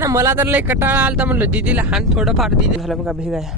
आता मला तर लय कटाळा आलता, म्हणलं दीदीला हान थोडंफार. दीदी झालं बघा भेगाया.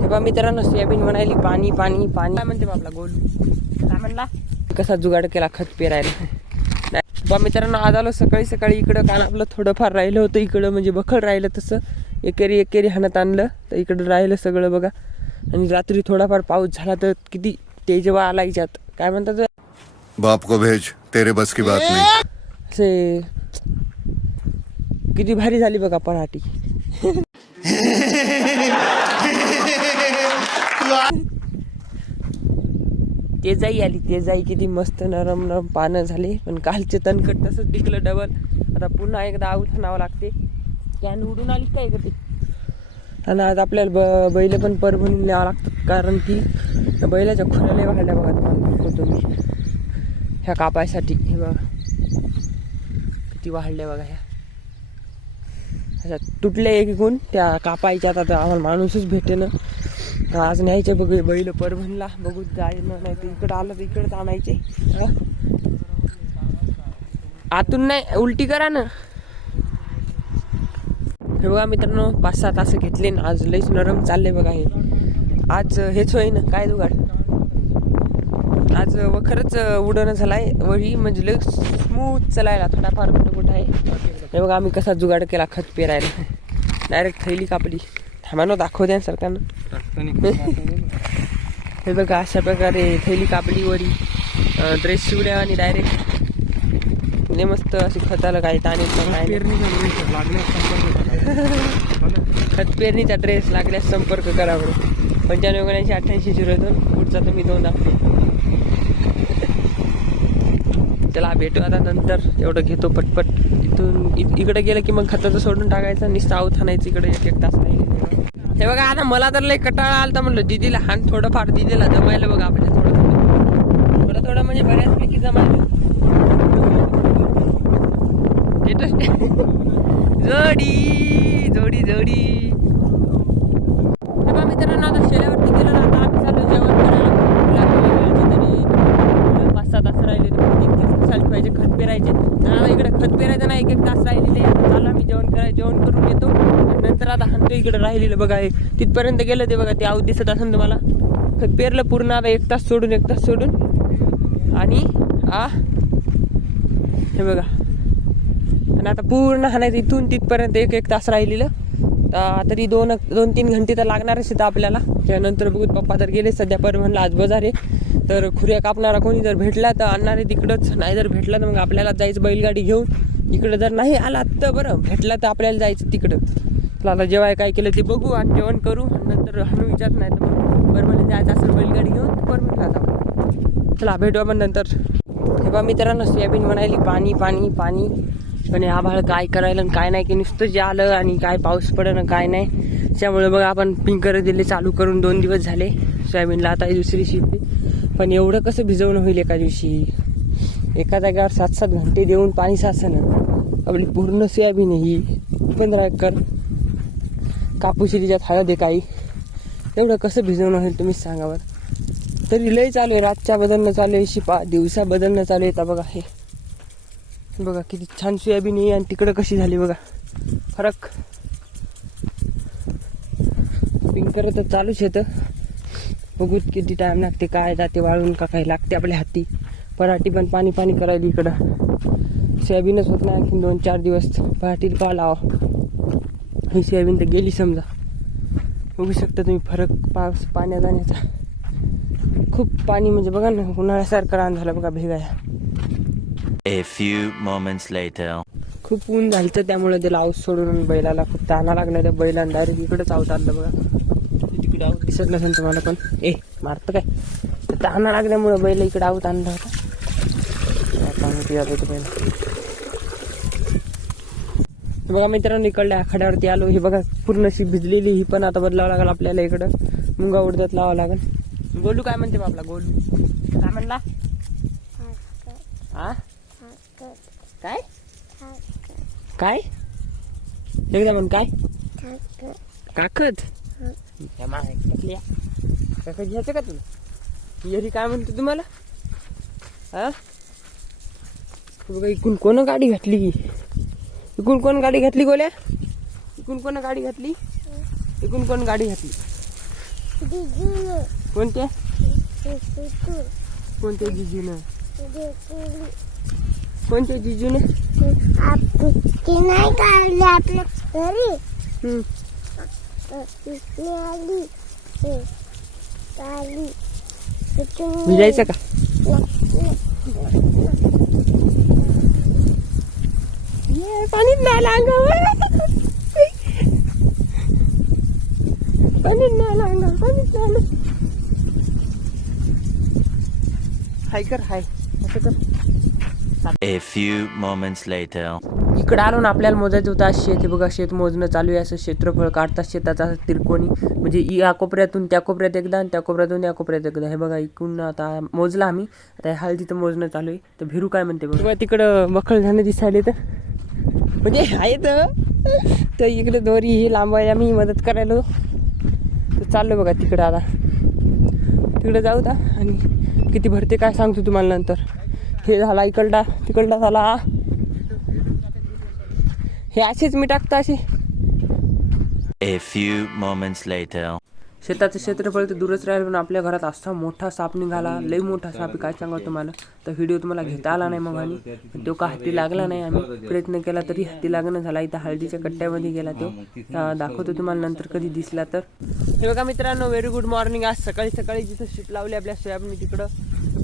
हे बा मित्रांनो, सोयाबीन म्हणाली पाणी पाणी पाणी. काय म्हणते आपला गोलू, काय म्हणला, कसा जुगाड केला खत पेरायला. बा मित्रांनो, आज आलो सकाळी सकाळी इकडं, कारण आपलं थोडंफार राहिलं होतं इकडं, म्हणजे बखळ राहिलं तसं. एकेरी हाणत आणलं तर इकडं राहिलं सगळं बघा. आणि रात्री थोडाफार पाऊस झाला तर किती तेजवा आला याच्यात. काय म्हणतात, बाप को भेज, तेरे बस की बात नाही. असे किती भारी झाली बघा पराठी. तेजाई आली, तेजाई किती मस्त नरम नरम पानं झाले. पण कालचे तणकट तसंच टिकलं डबल. आता पुन्हा एकदा आऊत आणावं लागते. कॅन उडून आली काय करते. आणि आज आपल्याला बैल पण परभणीला न्यावं लागतं, कारण की बैलाच्या खुराल्या वाढल्या बघा. तुम्हाला तुम्ही ह्या कापायसाठी हे बघा किती वाढल्या बघा. ह्या अशा तुटल्या एक गुण त्या कापायच्या. आता आम्हाला माणूसच भेटे ना, आज न्यायचे बघ बैल परभणीला. बघू जायनं, नाही तर इकडं आलं तर इकडंच आणायचे. आतून नाही, उलटी करा ना. हे बघा मित्रांनो, 5-6 तास घेतले ना, आज लईच नरम चालले बघा. हे आज हेच होई ना काय जुगाड. आज खरंच उडणं झालाय वळी, म्हणजे लई स्मूथ चलायला. थोडाफार कुठं आहे. हे बघा आम्ही कसा जुगाड केला खत पेरायला. डायरेक्ट थैली कापली. थांबानो दाखवू द्या सरकारनं. हे बघा अशा प्रकारे थैली कापली वरी, ड्रेस शिवल्या आणि डायरेक्ट लय मस्त अशी खताला काही ताण येत नाही. खत पेरणीचा ड्रेस लागल्यास संपर्क करा बरं. 95-88-02 पुढचा तुम्ही 2 दाखवे. चला भेटू आता नंतर. एवढं घेतो पटपट. इथून इकडे गेलं की मग खताचं सोडून टाकायचं, नुसतं आऊत आणायचं इकडे 1-1 तास नाही. हे बघा आता मला तर लय कटाळा आलता, म्हणलं दीदीला हान थोडंफार. दीदीला जमायला बघा आपल्या थोडं म्हणजे बऱ्याचपैकी जमायला. जोडी जोडी जोडी. बघा मित्रांनो, आता शेल्यावरती गेलो ना. आता आम्ही चालू जेवण करायला. तरी 5-6 तास राहिले. तितकेच कशाला पाहिजे खत पेरायचे. आता इकडे खत पेरायचं नाही, 1-1 तास राहिलेले. चालू आम्ही जेवण करून येतो. नंतर आता हाणतो इकडे राहिलेलं बघा. हे तिथपर्यंत गेलं ते बघा. ते आऊत दिसत असेल तुम्हाला. खत पेरलं पूर्ण. आता 1 तास सोडून आणि हे बघा. आणि आता पूर्ण हाणायचं इथून तिथपर्यंत 1-1 तास राहिलेलं. तरी 2-3 घंटे तर लागणारच इथं आपल्याला. त्यानंतर बघू पप्पा तर गेले सध्या परभणीला. आज बाजार आहे, तर खुऱ्या कापणारा कोणी जर भेटला तर आणणार आहे तिकडंच. नाही जर भेटला तर मग आपल्याला जायचं बैलगाडी घेऊन. इकडं जर नाही आला तर बरं, भेटला तर आपल्याला जायचं तिकडं. आता जेव्हा काय केलं ते बघू आणि जेवण करू. आणि नंतर हाणू विचारत नाही तर मग परभणीला जायचं असेल बैलगाडी घेऊन परभणीला जाऊ. चला भेटू आपण नंतर. हे बा मित्रांनो, सोयाबीन म्हणाली पाणी पाणी पाणी. पण आभाळ काय करायला आणि काय नाही, की नुसतं जे आलं आणि काय पाऊस पडणं काय नाही. त्यामुळे बघा आपण पिंकर दिले चालू करून 2 दिवस झाले सोयाबीनला. आता दुसरी शिपली. पण एवढं कसं भिजवणं होईल एका दिवशी. एका जागेवर 7-7 घंटे देऊन पाणी साचणं. आपली पूर्ण सोयाबीन ही 15 एकर कापूस तिच्यात हळद आहे काही. एवढं कसं भिजवणं होईल तुम्हीच सांगा बरं. तरी लय चालू आहे. रातच्या बदलणं चालू आहे, शिपा दिवसा बदलणं चालू आहे. बघा हे बघा किती छान सोयाबीन आहे. आणि तिकडं कशी झाली बघा फरक. पिंकर तर चालूच येतं. बघू किती टाइम लागते, काय जाते वाळून का काही लागते आपल्या हाती. पराठी पण पाणी पाणी करायला इकडं. सोयाबीनच होत नाही आणखी 2-4 दिवस. पराठीला का लावा. ही सोयाबीन तर गेली समजा. बघू शकता तुम्ही फरक पाण्या जाण्याचा. खूप पाणी म्हणजे बघा ना, उन्हाळ्यासारखं रान झालं बघा भेगाया. A few moments later. खूप ऊन झालं त्यामुळे त्याला आऊत सोडून बैलाला खूप ताना लागला. त्या बैलांना डायरेक्ट इकडेच आऊत आणलं बघा. तिकडे आऊत दिसत नसेल तुम्हाला पण. मारतं काय. ताना लागल्यामुळे बैल इकडे आऊत आणला होता. पाणी पियात होतं पहिला. बघा मित्रांनो, इकडल्या आखाड्यावरती आलो. ही बघा पूर्ण अशी भिजलेली. ही पण आता बदलावं लागेल आपल्याला. इकडं मुंगा उडद्यात लावावं लागेल. गोलू काय म्हणते आपला गोलू, काय म्हणला. काय काय एकदा म्हण काय काकत. काकत घ्यायचं का तुला. येरी काय म्हणतो तुम्हाला. बघा इकडून कोण गाडी घातली की. इकडून कोण गाडी घातली गोल्या? इकडून कोण गाडी घातली? इकडून कोण गाडी घातली? कोणत्या कोणत्या जिजून? कोणत्या जिजून? नाही काढले आपल्या घरी भिजायचं का? पाणीच नाही अंगावर, पाणीच नाही अंगावर, पाणीच नाही. हाय कर, हाय असं कर. A few moments later. इकडे आलो ना, आपल्याला मोजायचं होतं आज शेत. हे बघा शेत मोजणं चालू आहे. असं क्षेत्रफळ काढतात शेताचा असं त्रिकोणी, म्हणजे या कोपऱ्यातून त्या कोपऱ्यात एकदा आणि त्या कोपऱ्यातून या कोपऱ्यात एकदा. हे बघा इकडून आता मोजला आम्ही. आता हळदीचं मोजणं चालू आहे. तर भिरू काय म्हणते बघा तिकडं बखळ झालं दिसायले, तर म्हणजे आहे तर इकडे दोरी ही लांबायला मी मदत करायला तर चाललो बघा तिकडं. आता तिकडे जाऊ दा आणि किती भरते काय सांगतो तुम्हाला नंतर. हे झाला इकडला, तिकडला झाला. हे असेच मी टाकतो असे. A few moments later. शेताचं क्षेत्रफळ तर दूरच राहिलं, पण आपल्या घरात असा मोठा साप निघाला. लई मोठा साप आहे, काय सांगा तुम्हाला. तर व्हिडिओ तुम्हाला घेता आला नाही मग, आणि तो का हाती लागला नाही. आम्ही प्रयत्न केला तरी हाती लागणं झाला. इथं हळदीच्या कट्ट्यामध्ये गेला तो. दाखवतो तुम्हाला नंतर कधी दिसला तर. हे बघा मित्रांनो, व्हेरी गुड मॉर्निंग. आज सकाळी सकाळी जिथं शीट लावली आपल्या सोयाबीन तिकडं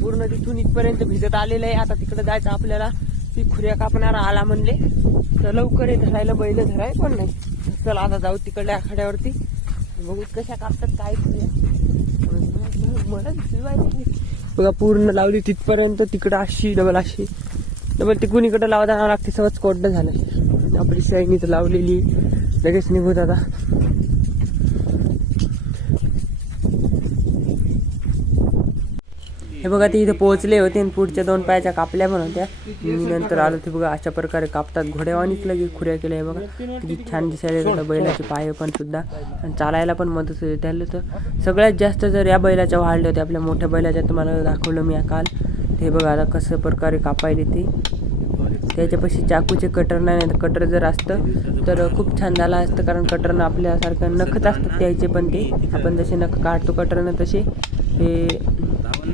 पूर्ण तिथून इथपर्यंत भिजत आलेलं आहे. आता तिकडं जायचं आपल्याला. ती खुऱ्या कापणारा आला म्हणले तर लवकर येत राहिलं, बैल धराय पण नाही. चला आता जाऊ तिकडल्या आखाड्यावरती, बघू कशा कापतात काय मला बघा. पूर्ण लावली तिथपर्यंत, तिकडं अशी डबल अशी डबल तिकडून इकडं लावत आणावं लागते. सहज कोड्ड झालं. आपली शाईनी तर लावलेली लगेच निघत आता. हे बघा ते इथे पोहोचले होते आणि पुढच्या 2 पायाच्या कापल्या पण होत्या. मी नंतर आलो ते बघा अशा प्रकारे कापतात. घोड्यावानीच लगे खुऱ्या केल्या. हे बघा किती छान दिसायला. बैलाचे पाय पण सुद्धा, आणि चालायला पण मदत होते त्याला. तर सगळ्यात जास्त जर या बैलाच्या वाढले होते, आपल्या मोठ्या बैलाच्या, तुम्हाला दाखवलं मी काल. ते बघा आता कसं प्रकारे कापायले ते. त्याच्यापाशी चाकूचे कटर नाही, कटर जर असतं तर खूप छान झालं असतं. कारण कटरनं आपल्यासारखं नखच असतात त्याचे, पण ते आपण जसे नख काढतो कटरनं तसे हे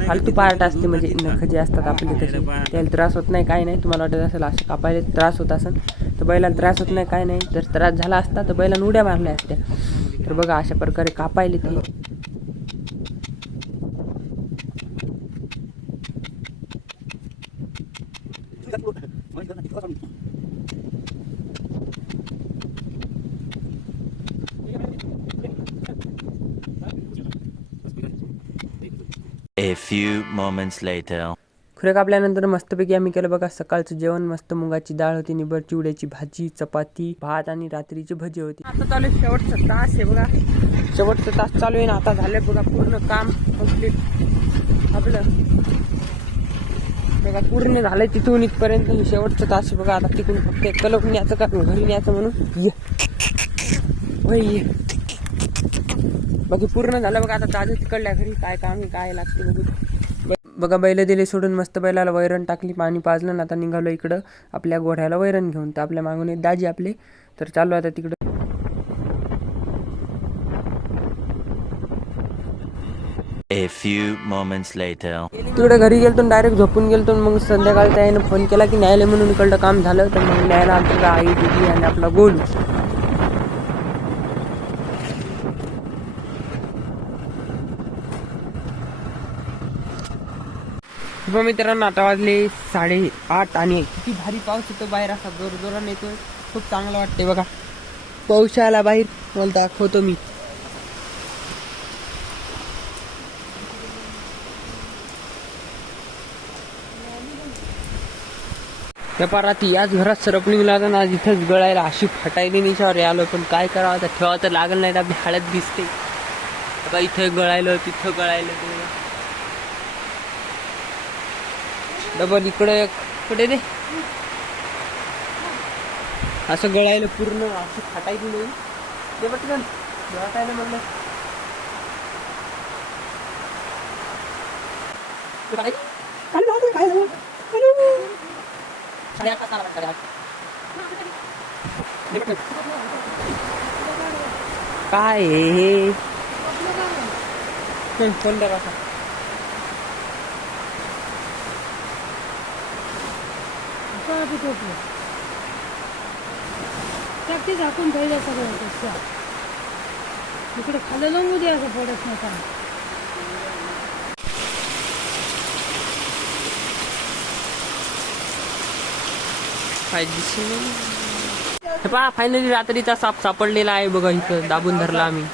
फालतू पार्ट असते. म्हणजे नख जे असतात आपले तसे, त्याला त्रास होत नाही काय नाही. तुम्हाला वाटत असेल असं कापायला त्रास होत असेल, तर बैलाला त्रास होत नाही काय नाही. जर त्रास झाला असता तर बैलानं उड्या मारल्या असत्या. तर बघा अशा प्रकारे कापायले ते. A few moments later. खुऱ्या कापल्यानंतर मस्तपैकी आम्ही केलं बघा सकाळचं जेवण. मस्त मुगाची डाळ होती, निबर चिवड्याची भाजी, चपाती, भात आणि रात्रीची भजी होती. आता चालू आहे शेवटचा तास. आहे बघा शेवटचा तास चालू आहे ना. आता झालंय बघा पूर्ण काम कम्प्लीट आपलं. बघा पूर्ण झालंय तिथून इथपर्यंत. शेवटचा तास बघा. आता तिकडून फक्त कलक न्यायचं का घरी न्यायचं म्हणून ये बाकी पूर्ण झालं बघा. आता ताजं तिकडल्या घरी काय काम आहे काय लागते बघू. बघा बैल दिले सोडून, मस्त बैलाला वैरण टाकली, पाणी पाजलं ना. आता निघालो इकडं आपल्या गोठ्याला वैरण घेऊन. तर आपल्या मागून एक दाजी आपले, तर चालू आता तिकडं. A few moments later. तिकडे घरी गेलतो, डायरेक्ट झोपून गेलतो. मग संध्याकाळी त्याने फोन केला की न्यायला म्हणून इकडलं काम झालं. तर मग न्यायला आमच्या आई दिदी आणि आपला गोलू. मित्रांनो आता वाजले 8:30 आणि किती भारी पाऊस येतो बाहेर. असा जोर जोराने येतोय. खूप चांगलं वाटतंय बघा. पाऊस आला बाहेर, मला दाखवतो मी. व्यापाराती याच घरात सरपणीला लागून आज इथंच गळायला अशी फटायली निशावर आलो. पण काय करावं आता, ठेवा तर लागल नाही. आपली हळद दिसते आता. इथं गळायलं तिथं गळायलं. डबल इकडे कुठे दे असं गळायला पूर्ण अशी फाटायची नाही. ते पटकन गळायला म्हणलं काय काय हे कोणत्या कसा ते झाकून ठेवलं सगळं इकडे खाली लंगू दे असं पडत नाही का फायनली रात्रीचा साप सापडलेला आहे बघा इथं दाबून धरला आम्ही